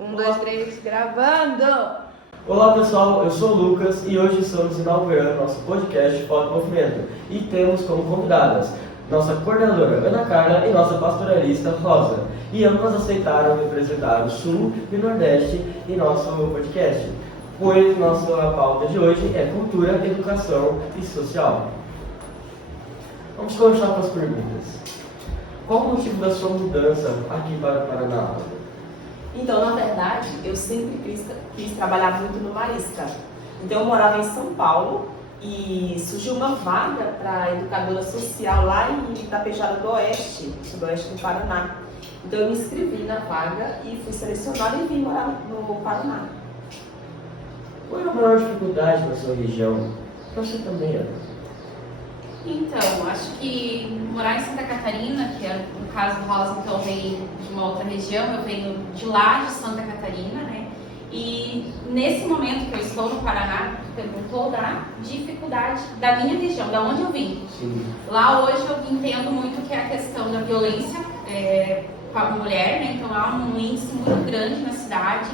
Um, dois, três, gravando! Olá pessoal, eu sou o Lucas e hoje estamos inaugurando nosso podcast Foto Movimento e temos como convidadas nossa coordenadora Ana Carla e nossa pastoralista Rosa. E ambas aceitaram representar o Sul e o Nordeste em nosso podcast, pois nossa pauta de hoje é cultura, educação e social. Vamos começar com as perguntas. Qual o motivo da sua mudança aqui para o Paraná? Então, na verdade, eu sempre quis trabalhar muito no Marisca. Então, eu morava em São Paulo e surgiu uma vaga para educadora social lá em Itapejara do Oeste do Paraná. Então, eu me inscrevi na vaga e fui selecionada e vim morar no Paraná. Qual é a maior dificuldade na sua região? Você também, Ana? Então, acho que morar em Santa Catarina, que é no caso do Rosa, então vem de uma outra região, eu venho de lá de Santa Catarina, né? E nesse momento que eu estou no Paraná, perguntou da dificuldade da minha região, da onde eu vim. Sim. Lá hoje eu entendo muito que é a questão da violência com a mulher, né? Então há um índice muito grande na cidade.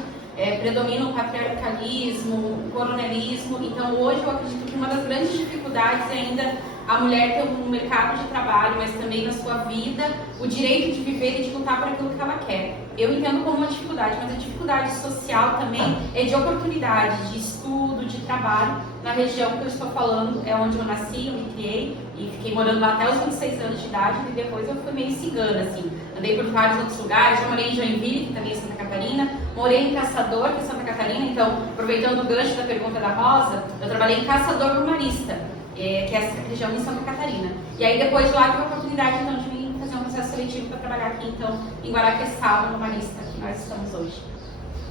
Predomina o patriarcalismo, o coronelismo. Então hoje eu acredito que uma das grandes dificuldades é ainda a mulher ter um mercado de trabalho, mas também na sua vida, o direito de viver e de lutar por aquilo que ela quer. Eu entendo como uma dificuldade, mas a dificuldade social também é de oportunidade, de estudo, de trabalho. Na região que eu estou falando é onde eu nasci, eu me criei e fiquei morando lá até os 26 anos de idade e depois eu fui meio cigana, assim. Andei por vários outros lugares, já morei em Joinville, que também é Santa Catarina, morei em Caçador, que é Santa Catarina, então, aproveitando o gancho da pergunta da Rosa, eu trabalhei em Caçador no Marista, que é essa região em Santa Catarina. E aí depois de lá tive a oportunidade então de vir fazer um processo seletivo para trabalhar aqui então em Guaraqueçaba, no Marista, que nós estamos hoje.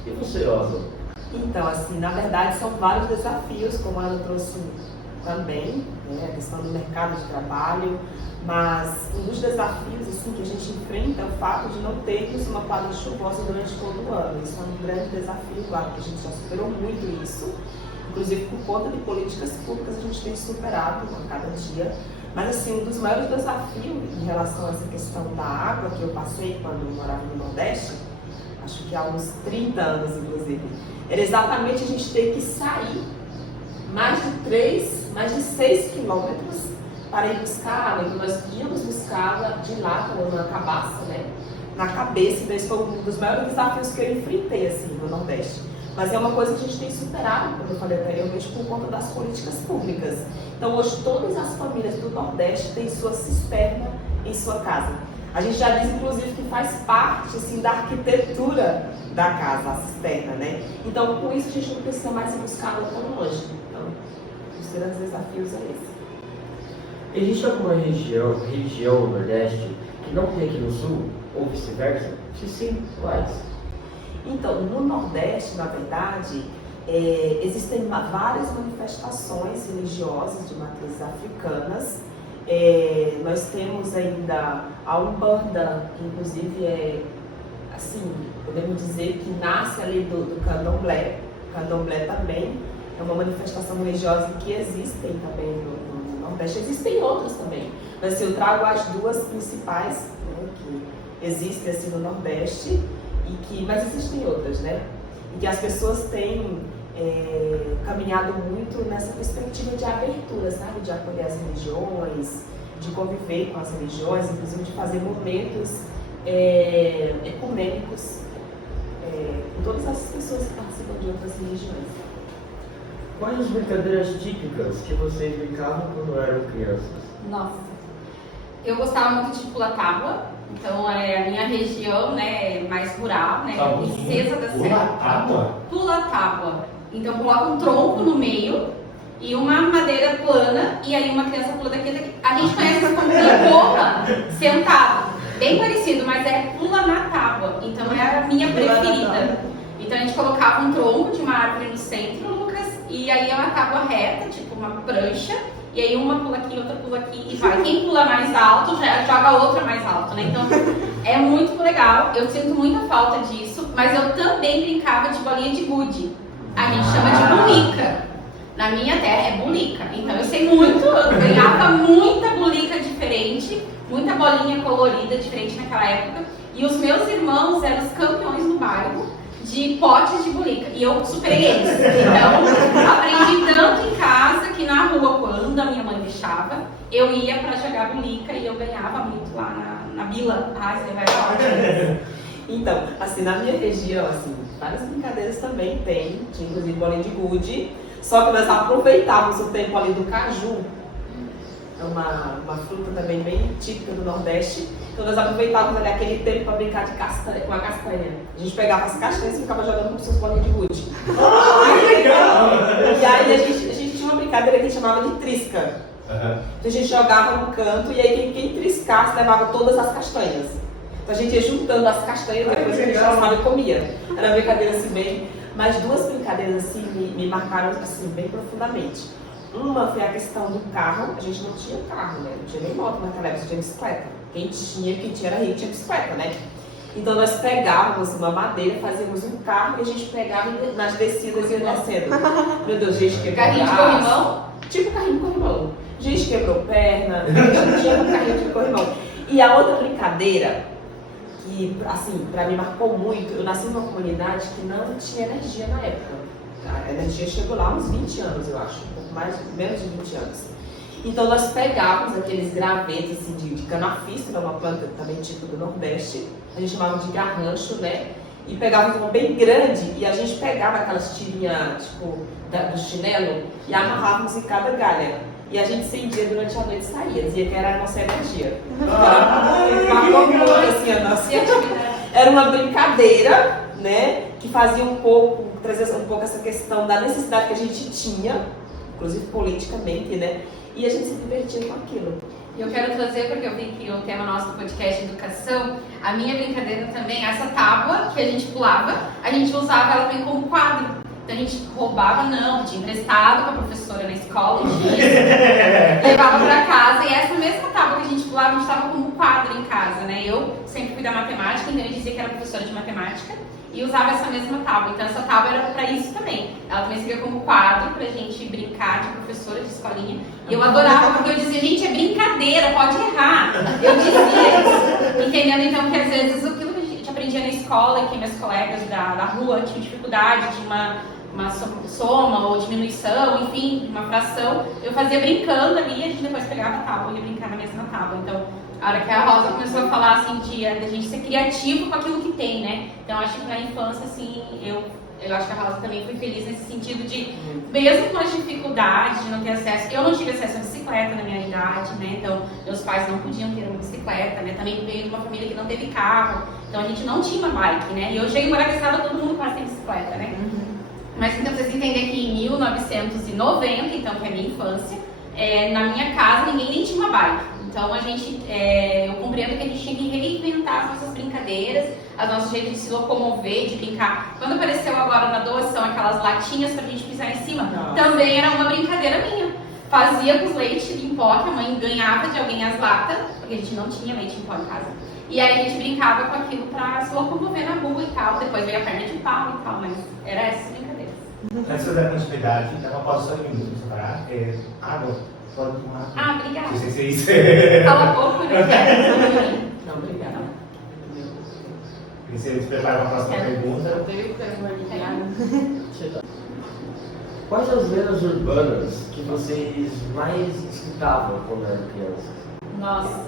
E você, Rosa? Então, assim, na verdade são vários desafios, como ela trouxe também, né, a questão do mercado de trabalho, mas um dos desafios assim, que a gente enfrenta é o fato de não termos uma quadra chuvosa durante todo o ano. Isso é um grande desafio, claro que a gente já superou muito isso, inclusive por conta de políticas públicas a gente tem superado a cada dia. Mas assim, um dos maiores desafios em relação a essa questão da água que eu passei quando eu morava no Nordeste, acho que há uns 30 anos inclusive, era exatamente a gente ter que sair mais de 6 quilômetros para ir buscar água. Então nós íamos buscar água de lá, na cabaça, né? Na cabeça. Então esse foi um dos maiores desafios que eu enfrentei assim, no Nordeste. Mas é uma coisa que a gente tem superado, como eu falei anteriormente, por conta das políticas públicas. Então hoje todas as famílias do Nordeste têm sua cisterna em sua casa. A gente já diz, inclusive, que faz parte assim, da arquitetura da casa, a cisterna, né? Então, com isso, a gente não precisa mais ir buscar água tão longe. Então, os grandes desafios é esse. Existe alguma região no Nordeste que não tem aqui no Sul, ou vice-versa? Se sim, quais? Então, no Nordeste, na verdade, existem várias manifestações religiosas de matrizes africanas. Nós temos ainda a Umbanda, que inclusive assim, podemos dizer que nasce ali do candomblé. O candomblé também é uma manifestação religiosa que existem também no Nordeste. Existem outras também, mas assim, eu trago as duas principais, né, que existem assim, no Nordeste, mas existem outras, né? E que as pessoas têm caminhado muito nessa perspectiva de abertura, sabe? De acolher as religiões, de conviver com as religiões, inclusive de fazer momentos ecumênicos com todas as pessoas que participam de outras religiões. Quais as brincadeiras típicas que vocês brincavam quando eram crianças? Nossa, eu gostava muito de pular tábua, então a minha região, né, mais rural, né, Princesa da Serra. Pula tábua. Então coloca um tronco no meio e uma madeira plana e aí uma criança pula daqui. A gente conhece como pula sentado, bem parecido, mas pula na tábua. Então é a minha preferida. Então a gente colocava um tronco de uma árvore no centro, Lucas, e aí é uma tábua reta, tipo uma prancha. E aí uma pula aqui, outra pula aqui e vai. Quem pula mais alto já joga a outra mais alto, né? Então é muito legal. Eu sinto muita falta disso, mas eu também brincava de bolinha de gude. A gente chama de bulica. Na minha terra é bulica. Então eu sei muito, eu ganhava muita bulica diferente, muita bolinha colorida diferente naquela época. E os meus irmãos eram os campeões no bairro de potes de bulica. E eu superei eles. Então, aprendi tanto em casa que na rua, quando a minha mãe deixava, eu ia pra jogar bulica e eu ganhava muito lá na Bila. Ah, você vai falar. Então, assim, na minha região, assim, várias brincadeiras também tem, tinha inclusive bolinha de gude, só que nós aproveitávamos o tempo ali do caju, é uma fruta também bem típica do Nordeste, então nós aproveitávamos ali aquele tempo para brincar de castanha, com a castanha. A gente pegava as castanhas e ficava jogando com suas bolinhas de gude. Que legal! E aí a gente tinha uma brincadeira que a gente chamava de trisca. Então a gente jogava no canto e aí quem triscasse levava todas as castanhas. Então a gente ia juntando as castanhas e depois a gente passava e comia. Era uma brincadeira assim bem... Mas duas brincadeiras assim me marcaram assim bem profundamente. Uma foi a questão do carro. A gente não tinha carro, né? Não tinha nem moto naquela época, tinha bicicleta. Quem tinha era rico, tinha bicicleta, né? Então nós pegávamos uma madeira, fazíamos um carro e a gente pegava nas descidas e ia descendo. Meu Deus, gente quebrou Carrinho de corrimão? Tipo carrinho de corrimão. Gente quebrou perna, gente tinha um carrinho de corrimão. E a outra brincadeira que, assim, pra mim marcou muito, eu nasci numa comunidade que não tinha energia na época. A energia chegou lá há uns 20 anos, eu acho, um pouco mais, menos de 20 anos. Então nós pegávamos aqueles gravetos assim, de canafistra, uma planta também tipo do Nordeste, a gente chamava de garrancho, né? E pegávamos uma bem grande e a gente pegava aquelas tirinhas, tipo, do chinelo e amarrávamos em cada galha. E a gente acendia durante a noite e saía, dizia que era a nossa energia. Marcou muito assim a nossa. Era uma brincadeira, né? Que fazia trazia um pouco essa questão da necessidade que a gente tinha, inclusive politicamente, né? E a gente se divertia com aquilo. E eu quero trazer, porque eu vi que o tema nosso do podcast é educação, a minha brincadeira também, essa tábua que a gente pulava, a gente usava ela também como quadro. Então a gente roubava, não, tinha emprestado com a professora na escola, levava pra casa, e essa mesma tábua que a gente pulava, a gente estava como quadro em casa, né? Eu sempre fui da matemática, então eu dizia que era professora de matemática e usava essa mesma tábua. Então essa tábua era pra isso também. Ela também servia como quadro pra gente brincar de professora de escolinha. E eu adorava, porque eu dizia, gente, é brincadeira, pode errar. Eu dizia isso, entendendo então que às vezes aquilo que a gente aprendia na escola e que minhas colegas da rua tinham dificuldade de uma soma ou diminuição, enfim, uma fração, eu fazia brincando ali e a gente depois pegava a tábua e ia brincar na mesma tábua. Então, a hora que a Rosa começou a falar assim de a gente ser criativo com aquilo que tem, né? Então, acho que na infância, assim, eu acho que a Rosa também foi feliz nesse sentido de, mesmo com as dificuldades de não ter acesso, eu não tive acesso à bicicleta na minha idade, né? Então, meus pais não podiam ter uma bicicleta, né? Também veio de uma família que não teve carro, então a gente não tinha uma bike, né? E eu cheguei em Morabestado, todo mundo quase tem bicicleta, né? Mas então vocês entendem que em 1990, então que é a minha infância, na minha casa ninguém nem tinha uma bike. Então eu compreendo que a gente tinha que reinventar as nossas brincadeiras, as nossas jeitos de se locomover, de brincar. Quando apareceu agora na doação aquelas latinhas pra gente pisar em cima, também era uma brincadeira minha. Fazia com os leite em pó, que a mãe ganhava de alguém as latas, porque a gente não tinha leite em pó em casa. E aí a gente brincava com aquilo pra se locomover na rua e tal. Depois veio a perna de pau e tal, mas era essa brincadeira. Antes de dar continuidade, dá uma pausa só de um minuto para parar. Água, pode tomar. Ah, obrigada. Não sei se é isso. Fala pouco, né? Não, obrigada. E se eles preparam para a próxima pergunta. Quais as lendas urbanas que vocês mais escutavam quando eram crianças? Nossa,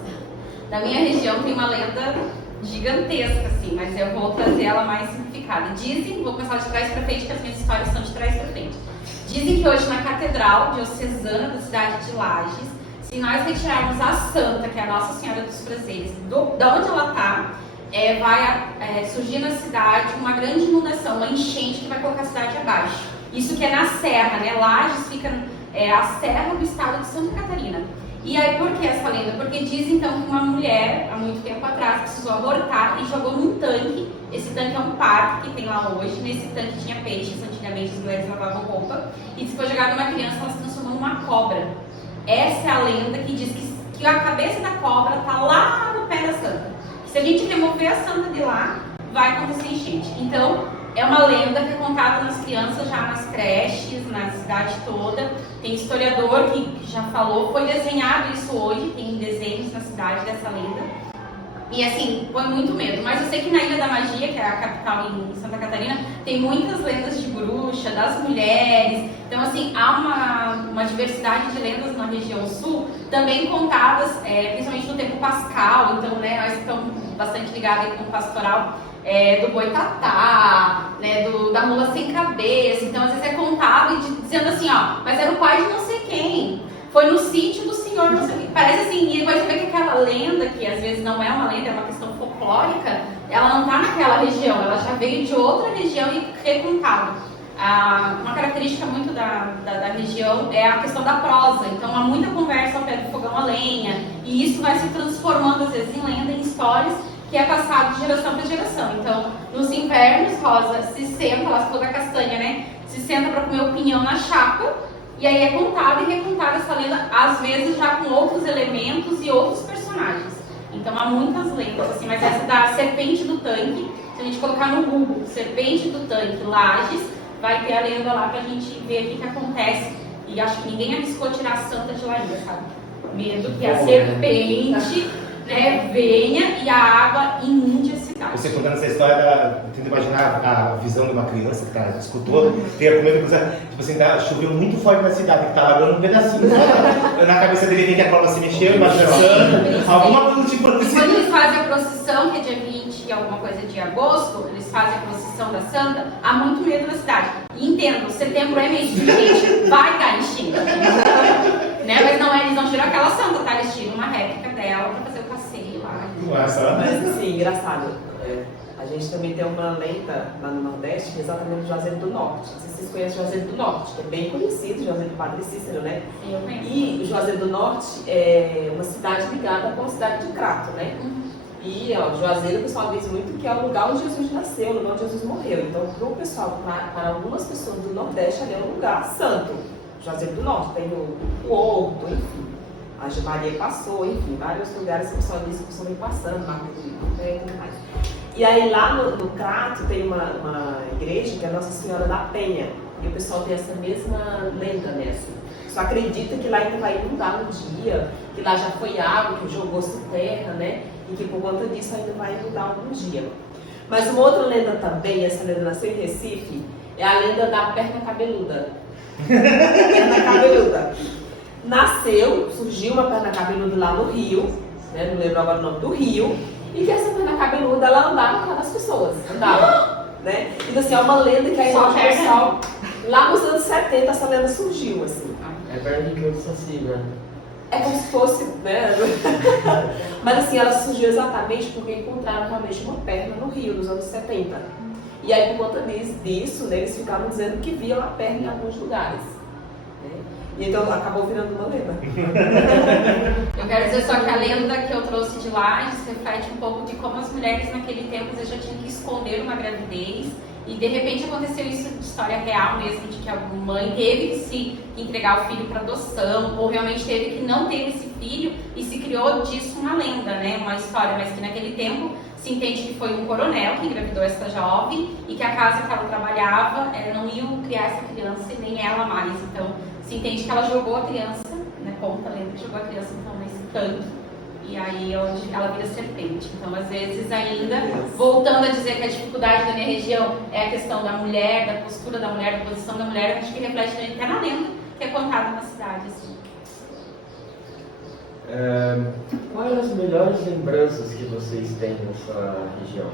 na minha região tem uma lenda gigantesca, assim, mas eu vou trazer ela mais simplificada. Dizem, vou começar de trás para frente, que as minhas histórias são de trás para frente. Dizem que hoje na Catedral Diocesana da cidade de Lages, se nós retirarmos a Santa, que é a Nossa Senhora dos Prazeres, da onde ela está, vai surgir na cidade uma grande inundação, uma enchente que vai colocar a cidade abaixo. Isso que é na Serra, né? Lages fica a Serra do estado de Santa Catarina. E aí, por que essa lenda? Porque diz então que uma mulher, há muito tempo atrás, precisou abortar e jogou num tanque. Esse tanque é um parque que tem lá hoje. Nesse tanque tinha peixes, antigamente as mulheres lavavam roupa. E se for jogada numa criança, ela se transformou numa cobra. Essa é a lenda que diz que a cabeça da cobra está lá no pé da santa. Se a gente remover a santa de lá, vai acontecer enchente. Então, é uma lenda que é contada nas crianças já nas creches, na cidade toda. Tem historiador que já falou, foi desenhado isso hoje, tem desenhos na cidade dessa lenda. E assim, põe muito medo. Mas eu sei que na Ilha da Magia, que é a capital em Santa Catarina, tem muitas lendas de bruxa, das mulheres. Então assim, há uma diversidade de lendas na região sul, também contadas, principalmente no tempo pascal. Então, né, nós estamos bastante ligados aí com o pastoral do boitatá, né, da mula sem cabeça. Então às vezes é contado e dizendo assim, ó, mas era o pai de não sei quem. Foi no sítio do senhor, não sei o que. Parece assim, e depois você vê que aquela lenda, que às vezes não é uma lenda, é uma questão folclórica, ela não está naquela região, ela já veio de outra região e recontada. Uma característica muito da região é a questão da prosa, então há muita conversa ao pé do fogão a lenha, e isso vai se transformando às vezes em lenda, em histórias, que é passado de geração para geração. Então, nos invernos, Rosa se senta, ela falou da castanha, né? Se senta para comer o pinhão na chapa. E aí é contada e recontada essa lenda, às vezes já com outros elementos e outros personagens. Então há muitas lendas, assim, mas essa da serpente do tanque, se a gente colocar no Google, serpente do tanque, Lages, vai ter a lenda lá pra gente ver o que acontece. E acho que ninguém arriscou tirar a santa de lá ainda, sabe? Medo que a serpente, né, venha e a água inunde a cidade. Você contando essa história, tento imaginar a visão de uma criança que escutou, tem a primeira coisa, tipo assim, choveu muito forte na cidade, que tá largando um pedacinho. Na cabeça dele vem que a cobra se mexeu, imaginando alguma coisa do tipo assim. Quando eles fazem a procissão, que é dia 20 e alguma coisa de agosto, eles fazem a procissão da Santa, há muito medo na cidade. E entendo, setembro é mês de gente, vai dar enchida. Né? Mas não é, eles não tiram aquela santa, tá? Eles tiram uma réplica dela pra fazer o passeio lá. Mas assim, engraçado, a gente também tem uma lenda lá no Nordeste, que é exatamente o Juazeiro do Norte. Não sei se vocês conhecem o Juazeiro do Norte, que é bem conhecido, o Juazeiro do Padre Cícero, né? Eu conheço. E o Juazeiro do Norte é uma cidade ligada com a cidade de Crato, né? E ó, Juazeiro, o pessoal diz muito que é o lugar onde Jesus nasceu, o lugar onde Jesus morreu. Então, para o pessoal, para algumas pessoas do Nordeste, ali é um lugar santo. Juazeiro do Norte, tem o Horto, enfim. A Maria passou, enfim, vários lugares que o pessoal diz que o pessoal vem passando, Marco do Pé e tudo mais. E aí lá no Crato tem uma igreja que é Nossa Senhora da Penha. E o pessoal tem essa mesma lenda, né? Assim. Só acredita que lá ainda vai inundar um dia, que lá já foi água, que jogou-se terra, né? E que por conta disso ainda vai inundar algum dia. Mas uma outra lenda também, essa lenda nasceu em Recife, é a lenda da perna cabeluda. Perna cabeluda. Nasceu, surgiu uma perna cabeluda lá no Rio, né? Não lembro agora o nome do Rio, e que essa perna cabeluda ela andava com as pessoas, andava, né? Então assim, é uma lenda que aí o pessoal, lá nos anos 70 essa lenda surgiu, assim. É perto de que eu Saci, né? É como se fosse, né? Mas assim, ela surgiu exatamente porque encontraram realmente uma perna no Rio, nos anos 70. E aí, por conta disso, né, eles ficavam dizendo que viam a perna em alguns lugares. Né? E então acabou virando uma lenda. Eu quero dizer só que a lenda que eu trouxe de Lages reflete um pouco de como as mulheres naquele tempo já tinham que esconder uma gravidez. E de repente aconteceu isso de história real mesmo, de que a mãe teve que se entregar o filho para adoção, ou realmente teve que não ter esse filho, e se criou disso uma lenda, né? Uma história, mas que naquele tempo se entende que foi um coronel que engravidou essa jovem e que a casa que ela trabalhava não ia criar essa criança e nem ela mais. Então se entende que ela jogou a criança, né? Conta a lenda que jogou a criança então nesse tanque. E aí onde ela vira serpente. Então, às vezes ainda, voltando a dizer que a dificuldade da minha região é a questão da mulher, da postura da mulher, da posição da mulher, acho que reflete também até na lenda que é contada na cidade. Assim. Quais as melhores lembranças que vocês têm na sua região?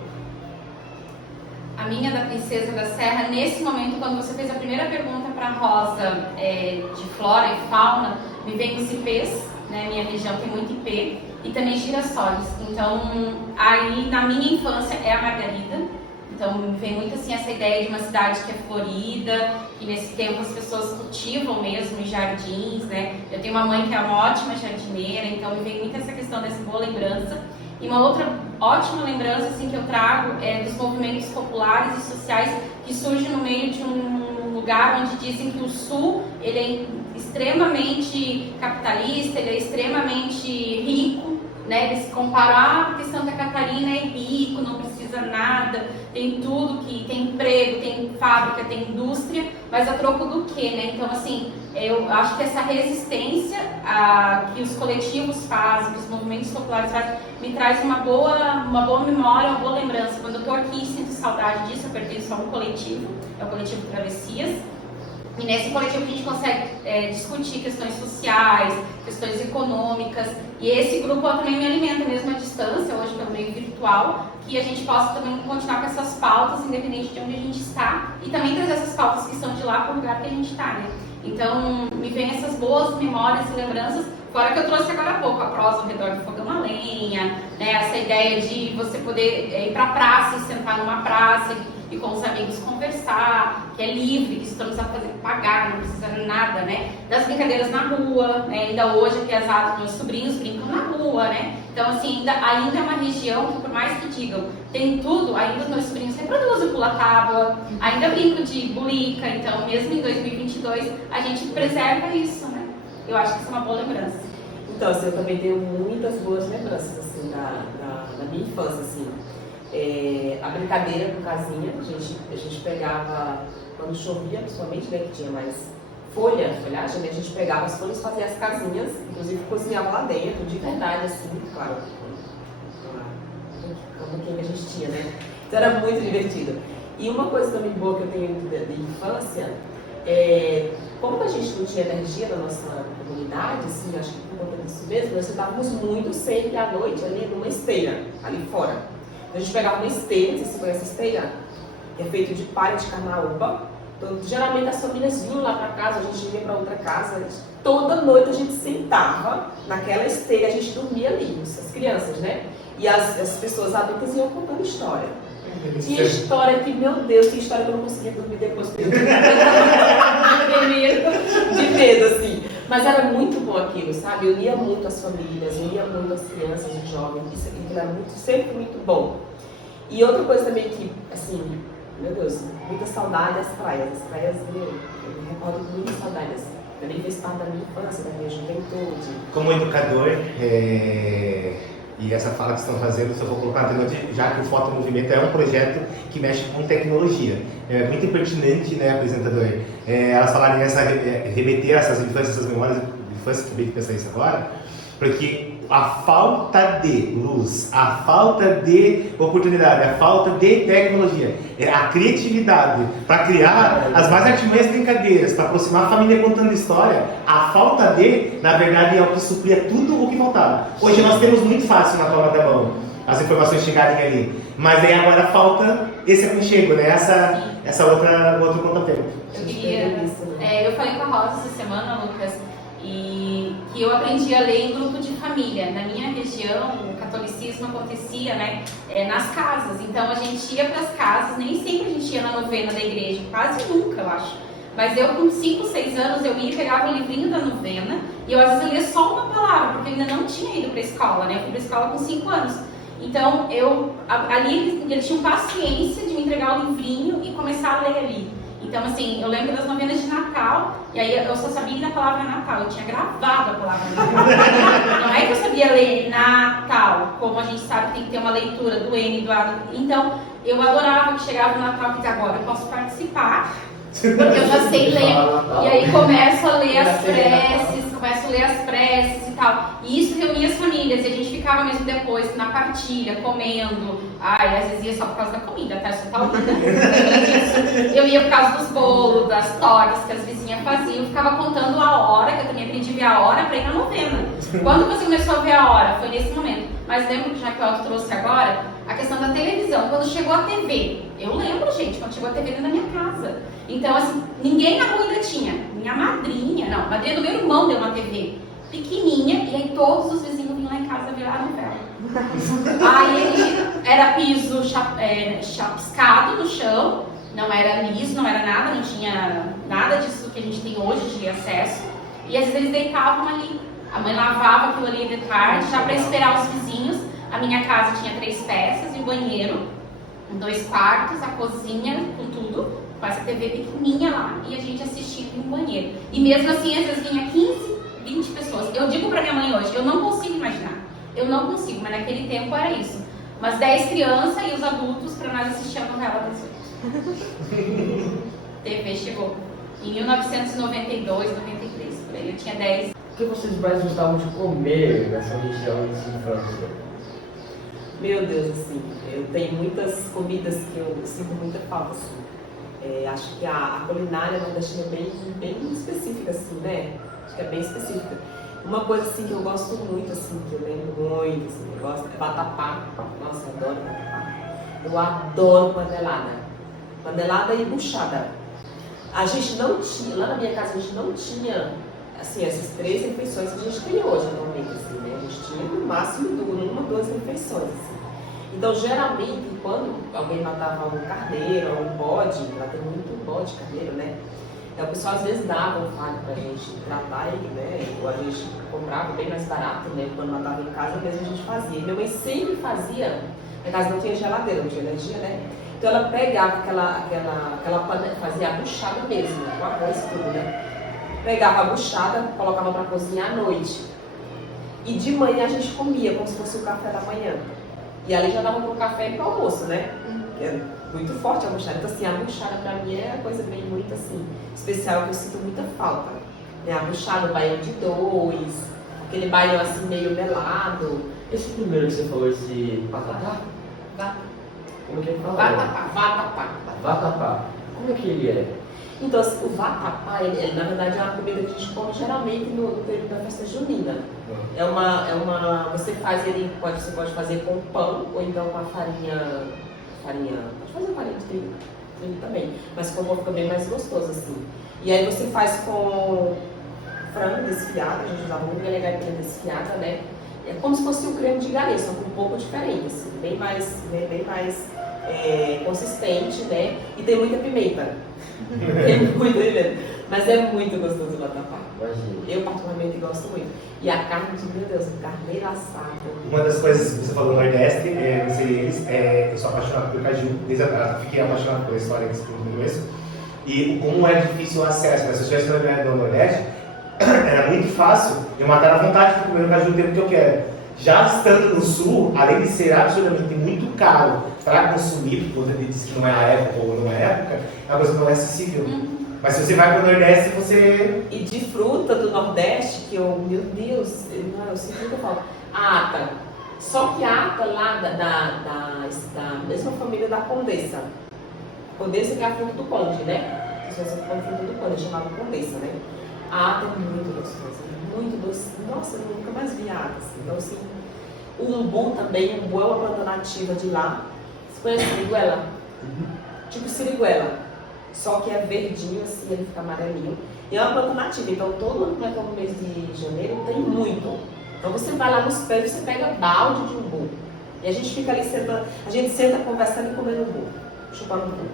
A minha da Princesa da Serra, nesse momento, quando você fez a primeira pergunta para a Rosa de flora e fauna, me vem os ipês, né? Minha região tem muito ipê. E também girassóis. Então, aí na minha infância é a Margarida. Então, vem muito assim essa ideia de uma cidade que é florida, que nesse tempo as pessoas cultivam mesmo em jardins, né? Eu tenho uma mãe que é uma ótima jardineira, então me vem muito essa questão dessa boa lembrança. E uma outra ótima lembrança assim, que eu trago é dos movimentos populares e sociais que surgem no meio de um lugar onde dizem que o Sul ele é extremamente capitalista, ele é extremamente rico, né? Eles comparam, porque Santa Catarina é rico, não precisa nada, tem tudo, que tem emprego, tem fábrica, tem indústria, mas a troco do quê, né? Então, assim, eu acho que essa resistência que os coletivos fazem, que os movimentos populares fazem, me traz uma boa memória, uma boa lembrança. Quando eu estou aqui, sinto saudade disso. Eu pertenço a um coletivo, é o Coletivo Travessias. E nesse coletivo a gente consegue discutir questões sociais, questões econômicas. E esse grupo também me alimenta mesmo à distância, hoje pelo meio virtual, que a gente possa também continuar com essas pautas, independente de onde a gente está. E também trazer essas pautas que são de lá para o lugar que a gente está, né? Então, me vem essas boas memórias e lembranças, fora que eu trouxe agora há pouco, a prosa ao redor do fogão a lenha, né? Essa ideia de você poder ir para a praça e sentar numa praça e com os amigos conversar, que é livre, que estamos a fazer pagar, não precisa nada, né? Das brincadeiras na rua, né? Ainda hoje aqui as meus sobrinhos brincam na rua, né? Então, assim, ainda é uma região que, por mais que digam, tem tudo, ainda os meus sobrinhos reproduzem pula-tábua, ainda brinco de bulica, então, mesmo em 2022, a gente preserva isso, né? Eu acho que isso é uma boa lembrança. Então, assim, eu também tenho muitas boas lembranças, assim, da minha infância, assim. A brincadeira com casinha, a gente pegava, quando chovia, principalmente, né, que tinha mais folhagem, né, a gente pegava as folhas e fazia as casinhas, inclusive cozinhava lá dentro, de verdade, assim, claro, como que a gente tinha, né? Então era muito divertido. E uma coisa também boa que eu tenho de infância como a gente não tinha energia na nossa comunidade, assim, acho que por conta disso mesmo, nós sentávamos muito sempre à noite ali numa esteira, ali fora. Então a gente pegava uma esteira, não sei se você conhece a esteira, que é feito de palha de carnaúba. Então, geralmente as famílias vinham lá para casa, a gente ia para outra casa, toda noite a gente sentava naquela esteira, a gente dormia ali, as crianças, né? E as pessoas adultas iam contando história. Tinha história que, meu Deus, tinha história que eu não conseguia dormir depois de medo, assim. Mas era muito bom aquilo, sabe? Eu unia muito as famílias, eu unia muito as crianças, os jovens, isso era sempre muito bom. E outra coisa também que, assim, meu Deus, muita saudade das praias. As praias, eu me recordo com muita saudade, assim. Também fez parte da minha infância, da minha juventude. Como educador, e essa fala que estão fazendo, se eu vou colocar na tela, já que o Fotomovimento é um projeto que mexe com tecnologia. É muito pertinente, né, apresentador? Elas falarem remeter essas infâncias, essas memórias de infância, acabei de pensar isso agora, porque a falta de luz, a falta de oportunidade, a falta de tecnologia, a criatividade para criar as mais artimanhas brincadeiras, para aproximar a família contando história, a falta de, na verdade, é o que supria tudo o que faltava. Hoje nós temos muito fácil na palma da mão as informações chegarem ali, mas aí agora falta esse aconchego, né? Essa outro contratempo. Eu falei com a Rosa essa semana, Lucas, e que eu aprendi a ler em grupo de família. Na minha região, o catolicismo acontecia, né, nas casas. Então a gente ia para as casas, nem sempre a gente ia na novena da igreja, quase nunca, eu acho. Mas eu, com 5, 6 anos, eu ia e pegava o livrinho da novena e eu às vezes eu lia só uma palavra, porque eu ainda não tinha ido para a escola, né? Eu fui para a escola com 5 anos. Então ali eles tinham paciência de me entregar o livrinho e começar a ler ali. Então, assim, eu lembro das novenas de Natal, e aí eu só sabia que a palavra Natal, eu tinha gravado a palavra Natal. Não é que eu sabia ler Natal, como a gente sabe que tem que ter uma leitura do N, do A. Então, eu adorava que chegava o Natal e dizia, agora eu posso participar, porque eu já sei ler. E aí começo a ler as preces, e tal. E isso reunia as famílias, e a gente ficava mesmo depois na partilha, comendo. Ai, às vezes ia só por causa da comida, tá? Só tal vida. Eu ia por causa dos bolos, das tortas que as vizinhas faziam. Eu ficava contando a hora, que eu também aprendi a ver a hora pra ir na novena. Quando você começou a ver a hora? Foi nesse momento. Mas lembro que já que o Alto trouxe agora, a questão da televisão. Quando chegou a TV, eu lembro, gente, quando chegou a TV dentro da minha casa. Então, assim, ninguém na rua ainda tinha. Minha madrinha, não, a madrinha do meu irmão deu uma TV pequenininha, e aí todos os vizinhos vinham lá em casa ver a novela. Aí era piso chapiscado no chão, não era liso, não era nada, não tinha nada disso que a gente tem hoje de acesso. E às vezes eles deitavam ali. A mãe lavava aquilo ali de tarde, já para esperar os vizinhos. A minha casa tinha 3 peças e um banheiro, 2 quartos, a cozinha com tudo, com essa TV pequenininha lá, e a gente assistia no banheiro. E mesmo assim, às vezes vinha 15, 20 pessoas. Eu digo pra minha mãe hoje, eu não consigo imaginar Eu não consigo, mas naquele tempo era isso. Umas 10 crianças e os adultos para nós assistir a novela das 8. TV chegou em 1992, 93, por aí eu tinha 10. O que vocês mais gostavam de comer nessa região de infância? Meu Deus, assim, eu tenho muitas comidas que eu sinto muita falta, assim. Acho que a culinária nordestina é bem específica, assim, né? Acho que é bem específica. Uma coisa, assim, que eu gosto muito, assim, que eu lembro muito, assim, eu gosto, é vatapá. Nossa, eu adoro vatapá. Eu adoro panelada. Panelada e buchada. A gente não tinha, lá na minha casa, a gente não tinha, assim, essas 3 refeições que a gente tem hoje, normalmente, assim, né? A gente tinha no máximo 1 ou 2 refeições, assim. Então, geralmente, quando alguém matava um carneiro ou um bode, lá tem muito bode, carneiro, né? Então, o pessoal às vezes dava um falho pra gente tratar ele, né? Ou a gente comprava bem mais barato, né? Quando matava em casa, às vezes a gente fazia. E minha mãe sempre fazia, na casa não tinha geladeira, não tinha energia, né? Então ela pegava aquela panela, fazia a buchada mesmo, com arroz e tudo, né? Pegava a buchada, colocava pra cozinhar à noite. E de manhã a gente comia, como se fosse o café da manhã. E ali já dava pro café e pro almoço, né? Que é muito forte a buchada. Então assim, a buchada pra mim é uma coisa bem muito assim, especial, que eu sinto muita falta. Né? A buchada, o baião de 2, aquele baião assim meio melado. Esse primeiro que você falou, esse vatapá? Como que ele fala? Vatapá. Vatapá. Como é que ele é? Então, assim, o vatapá, ele, na verdade, é uma comida que a gente come geralmente no período da festa junina. Você faz ele, você pode fazer com pão ou então com a farinha, pode fazer farinha de trigo também, mas com pão fica bem mais gostoso, assim. E aí você faz com frango desfiado, a gente usava muito galinha desfiada, né? É como se fosse um creme de galinha, só que um pouco diferente, assim, bem mais consistente, né? E tem muita pimenta. Tem muita pimenta. Mas é muito gostoso o vatapá. Eu particularmente gosto muito. E a carne de, meu Deus, o carneiro assado. Uma das coisas que você falou no Nordeste, você e eles, eu sou apaixonado pelo caju, fiquei apaixonado pela história que você falou no começo. E como é difícil o acesso, né? Se eu estivesse no Nordeste, era muito fácil eu matar a vontade de comer o caju o tempo que eu quero. Já estando no Sul, além de ser absolutamente muito caro para consumir, porque você disse que não é a época ou não é a época, é uma coisa que não é acessível. Mas se você vai para o Nordeste, você... E de fruta do Nordeste, que eu, meu Deus, eu sinto muita falta. A ata. Só que a ata lá da mesma família da Condessa. Condessa que é a fruta do conde, né? Se você for a fruta do conde, é chamada Condessa, né? A ata é muito gostosa, muito doce. Nossa, eu nunca mais vi a ata assim. Então, assim, o umbu também, o umbu é uma planta nativa de lá. Você conhece siriguela? Tipo siriguela. Só que é verdinho, assim, ele fica amarelinho. E é uma planta nativa, então todo ano, no mês de janeiro, tem muito. Então você vai lá nos pés e você pega balde de umbu. E a gente fica ali sentando, a gente senta conversando e comendo umbu, chupando umbu.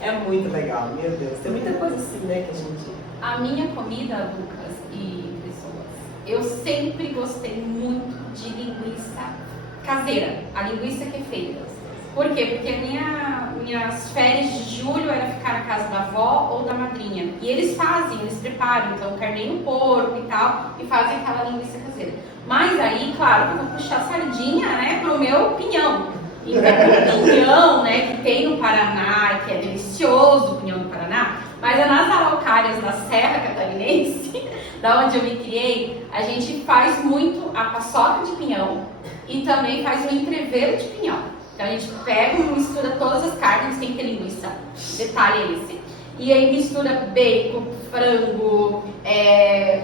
É muito legal, meu Deus. Tem muita coisa assim, né, que a gente... A minha comida, Lucas e pessoas, eu sempre gostei muito de linguiça caseira, a linguiça que é feita. Por quê? Porque minhas férias de julho era ficar na casa da avó ou da madrinha. E eles preparam, então carneiro, porco e tal, e fazem aquela linguiça caseira. Mas aí, claro, eu vou puxar sardinha, né, pro meu pinhão. Então, o pinhão, né, que tem no Paraná, que é delicioso, o pinhão do Paraná, mas é nas araucárias da Serra Catarinense, da onde eu me criei, a gente faz muito a paçoca de pinhão e também faz o entrevero de pinhão. Então a gente pega e mistura todas as carnes, tem que ter linguiça, detalhe é esse. E aí mistura bacon, frango,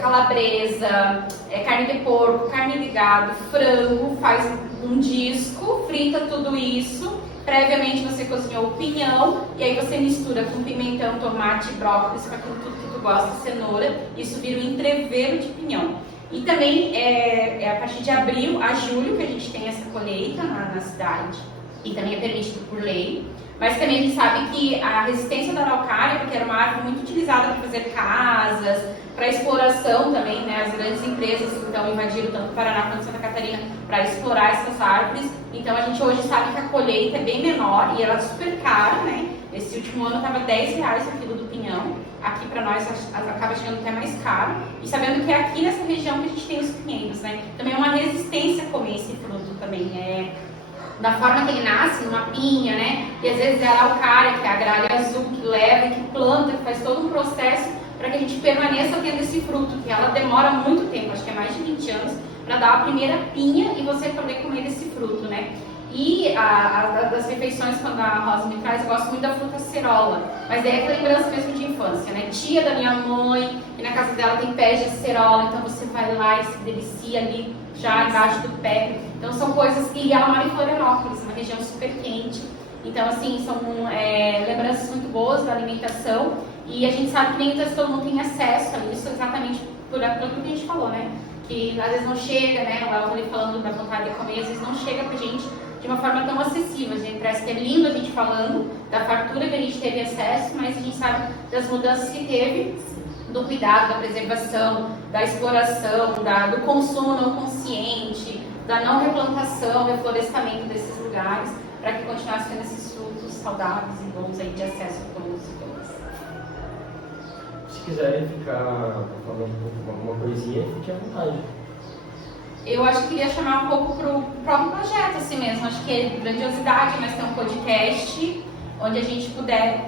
calabresa, carne de porco, carne de gado, frango, faz um disco, frita tudo isso. Previamente você cozinhou o pinhão e aí você mistura com pimentão, tomate, brócolis, com aquilo tudo que tu gosta, cenoura. Isso vira um entrevero de pinhão. E também é a partir de abril a julho que a gente tem essa colheita na cidade. E também é permitido por lei. Mas também a gente sabe que a resistência da araucária, porque era uma árvore muito utilizada para fazer casas, para exploração também, né? As grandes empresas então invadiram tanto o Paraná quanto Santa Catarina para explorar essas árvores. Então a gente hoje sabe que a colheita é bem menor e ela é super cara, né? Esse último ano estava R$10 o quilo do pinhão. Aqui para nós acaba chegando até mais caro. E sabendo que é aqui nessa região que a gente tem os pinheiros, né? Também é uma resistência a comer esse fruto também. Da forma que ele nasce, numa pinha, né? E às vezes é a araucária, que é a gralha azul, que leva, que planta, que faz todo um processo para que a gente permaneça tendo esse fruto, que ela demora muito tempo, acho que é mais de 20 anos, para dar a primeira pinha e você poder comer esse fruto, né? E das refeições, quando a Rosa me traz, eu gosto muito da fruta acerola, mas é aquela lembrança mesmo de infância, né? Tia da minha mãe, que na casa dela tem pés de acerola, então você vai lá e se delicia ali, já embaixo do pé. Então são coisas que... E ela mora em Florianópolis, uma região super quente. Então, assim, são lembranças muito boas da alimentação. E a gente sabe que nem todo mundo tem acesso a isso, exatamente por aquilo que a gente falou, né? Que às vezes não chega, né? O Elton ali falando da vontade de comer, às vezes não chega pra gente de uma forma tão acessível. A gente parece que é lindo a gente falando da fartura que a gente teve acesso, mas a gente sabe das mudanças que teve, do cuidado, da preservação, da exploração, do consumo não consciente, da não replantação, reflorestamento desses lugares, para que continuasse tendo esses frutos saudáveis e bons aí de acesso a todos e todas. Se quiserem ficar falando alguma coisinha, fique à vontade. Eu acho que queria chamar um pouco para o próprio projeto, assim mesmo. Acho que é grandiosidade, mas tem um podcast onde a gente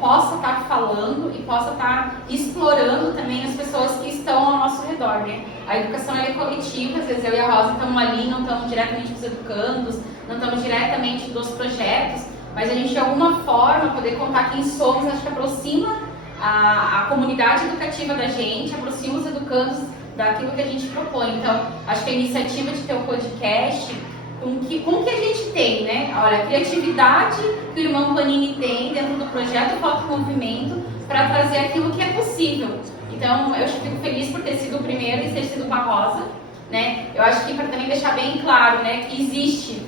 possa estar falando e possa estar explorando também as pessoas que estão ao nosso redor, né? A educação é coletiva, às vezes eu e a Rosa estamos ali, não estamos diretamente dos educandos, não estamos diretamente dos projetos, mas a gente de alguma forma poder contar quem somos, acho que aproxima a comunidade educativa da gente, aproxima os educandos daquilo que a gente propõe. Então, acho que a iniciativa de ter um podcast com o que a gente tem, né? Olha, a criatividade que o irmão Panini tem dentro do projeto Foto Movimento para trazer aquilo que é possível. Então, eu fico feliz por ter sido o primeiro e ter sido com a Rosa, né? Eu acho que para também deixar bem claro, né, que existe,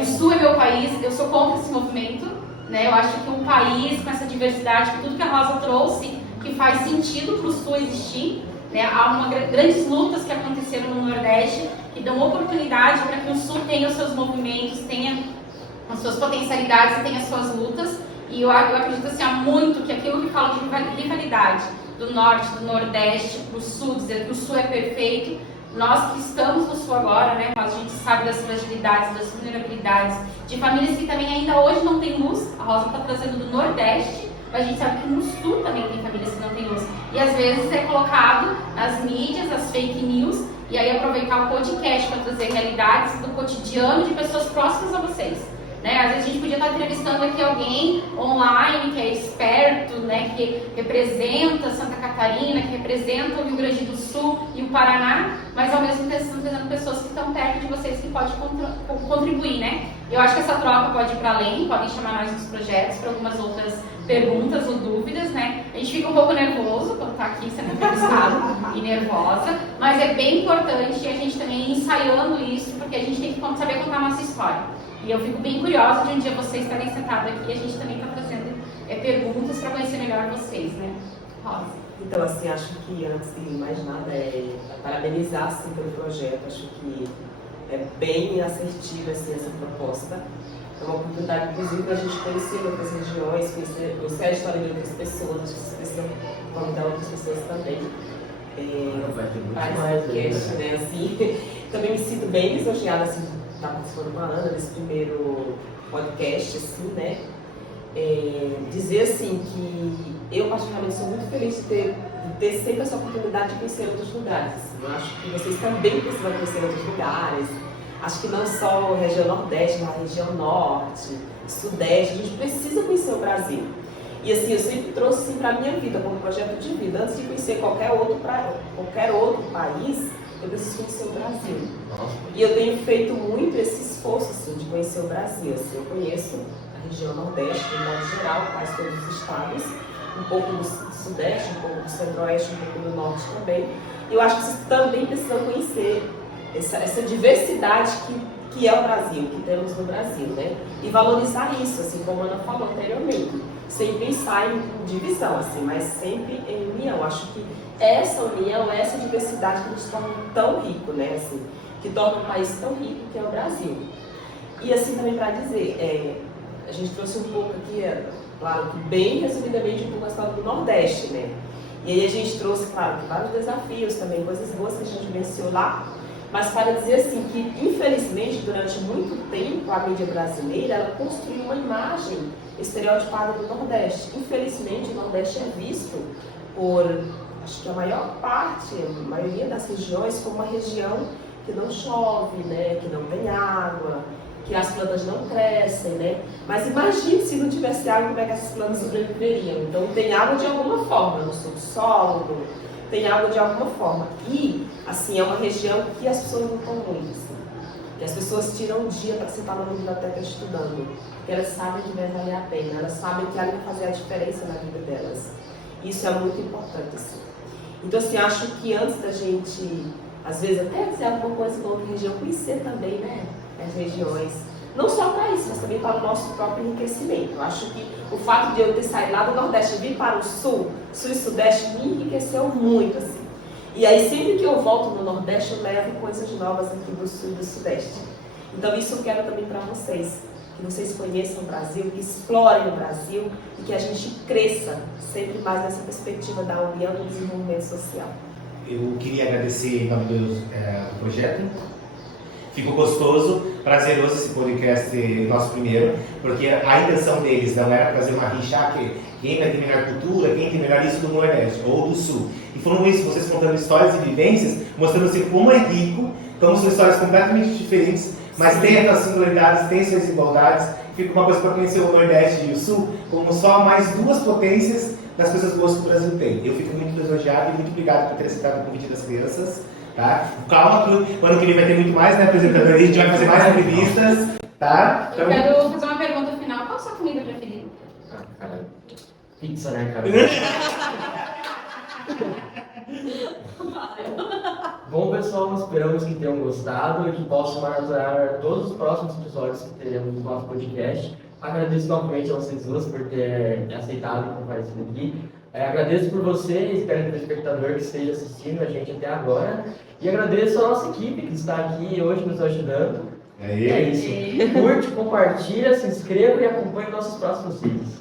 o Sul é meu país, eu sou contra esse movimento, né? Eu acho que um país com essa diversidade, com tudo que a Rosa trouxe, que faz sentido para o Sul existir, né? Há grandes lutas que aconteceram no Nordeste que dão oportunidade para que o Sul tenha os seus movimentos, tenha as suas potencialidades, tenha as suas lutas. E eu acredito assim, há muito que aquilo que fala de rivalidade do Norte, do Nordeste, para o Sul, dizer que o Sul é perfeito, nós que estamos no Sul agora, né, a gente sabe das fragilidades, das vulnerabilidades, de famílias que também ainda hoje não têm luz. A Rosa está trazendo do Nordeste, mas a gente sabe que no Sul também tem famílias que não têm luz. E às vezes é colocado nas mídias, as fake news, e aí aproveitar o podcast para trazer realidades do cotidiano de pessoas próximas a vocês. Né? Às vezes a gente podia estar entrevistando aqui alguém online que é esperto, né, que representa Santa Catarina, que representa o Rio Grande do Sul e o Paraná, mas ao mesmo tempo estão trazendo pessoas que estão perto de vocês que podem contribuir, né? Eu acho que essa troca pode ir para além, podem chamar nós nos projetos para algumas outras perguntas ou dúvidas, né? A gente fica um pouco nervoso quando está aqui sendo entrevistado e nervosa, mas é bem importante a gente também ir ensaiando isso, porque a gente tem que saber contar a nossa história. E eu fico bem curiosa de um dia vocês estarem sentados aqui e a gente também está trazendo perguntas para conhecer melhor vocês, né? Rosa. Então, assim, acho que antes de mais nada parabenizar assim, pelo projeto. Acho que é bem assertiva assim, essa proposta. É uma oportunidade, inclusive, da gente conhecer outras regiões, conhecer a história de outras pessoas, acho que vocês precisam convidar outras pessoas também. Vai ter muito Para mais, podcast, né? Assim, também me sinto bem lisonjeada assim, de estar participando com a Ana desse primeiro podcast, assim, né? Dizer assim que eu particularmente sou muito feliz de ter sempre essa oportunidade de conhecer outros lugares. Eu acho que vocês também precisam conhecer outros lugares. Acho que não só a região Nordeste, mas a região Norte, Sudeste, a gente precisa conhecer o Brasil. E assim, eu sempre trouxe assim, para a minha vida, como projeto de vida, antes de conhecer qualquer outro país, eu preciso conhecer o Brasil. E eu tenho feito muito esse esforço assim, de conhecer o Brasil. Assim, eu conheço a região Nordeste, de modo geral, quase todos os estados, um pouco do Sudeste, um pouco do Centro-Oeste, um pouco do Norte também. E eu acho que vocês também precisam conhecer essa diversidade que é o Brasil, que temos no Brasil, né? E valorizar isso, assim como a Ana falou anteriormente. Sem pensar em divisão, assim, mas sempre em união. Acho que essa união, essa diversidade que nos torna tão rico, né? Assim, que torna um país tão rico que é o Brasil. E assim também para dizer, a gente trouxe um pouco aqui Claro que bem resumidamente um pouco a história do Nordeste, né? E aí a gente trouxe, claro, vários desafios também, coisas boas que a gente venceu lá, mas para dizer assim que, infelizmente, durante muito tempo, a mídia brasileira, ela construiu uma imagem estereotipada do Nordeste. Infelizmente, o Nordeste é visto por, acho que a maior parte, a maioria das regiões, como uma região que não chove, né, que não tem água, que as plantas não crescem, né? Mas imagine se não tivesse água, como é que essas plantas sobreviveriam. Então tem água de alguma forma no subsolo, tem água de alguma forma. E, assim, é uma região que as pessoas não estão muito, assim. E as pessoas tiram um dia para sentar na biblioteca estudando, porque elas sabem que vai valer a pena, elas sabem que ali vai fazer a diferença na vida delas. Isso é muito importante, assim. Então, assim, acho que antes da gente, às vezes, até dizer alguma coisa com outra região, conhecer também, né, as regiões. Não só para isso, mas também para o nosso próprio enriquecimento. Eu acho que o fato de eu ter saído lá do Nordeste e vir para o Sul e Sudeste, me enriqueceu muito, assim. E aí, sempre que eu volto no Nordeste, eu levo coisas novas aqui do Sul e do Sudeste. Então, isso eu quero também para vocês. Que vocês conheçam o Brasil, que explorem o Brasil e que a gente cresça sempre mais nessa perspectiva da união e do desenvolvimento social. Eu queria agradecer em nome do projeto. Ficou gostoso, prazeroso esse podcast nosso primeiro, porque a intenção deles não era fazer uma rixa que quem vai ter melhor cultura, quem tem melhor isso do Nordeste ou do Sul. E foram isso, vocês contando histórias e vivências, mostrando assim como é rico, como são histórias completamente diferentes, mas tem essas singularidades, tem suas desigualdades. Fica uma coisa para conhecer o Nordeste e o Sul como só mais duas potências das coisas boas que o Brasil tem. Eu fico muito lisonjeado e muito obrigado por ter aceitado o convite das crianças. Tá? Calma que o ano que vem vai ter muito mais, né, apresentador? A gente vai fazer mais entrevistas, tá? Eu quero fazer uma pergunta final. Qual a sua comida preferida? Ah, cara. Pizza, né, cara? Bom, pessoal, esperamos que tenham gostado e que possam maratonar todos os próximos episódios que teremos no nosso podcast. Agradeço novamente a vocês duas por ter aceitado e comparecido aqui. Agradeço por você, espero que o espectador que esteja assistindo a gente até agora. E agradeço a nossa equipe que está aqui hoje nos ajudando. É isso. Curte, compartilha, se inscreva e acompanhe nossos próximos vídeos.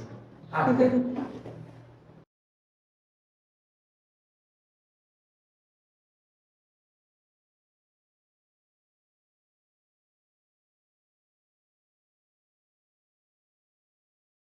Até!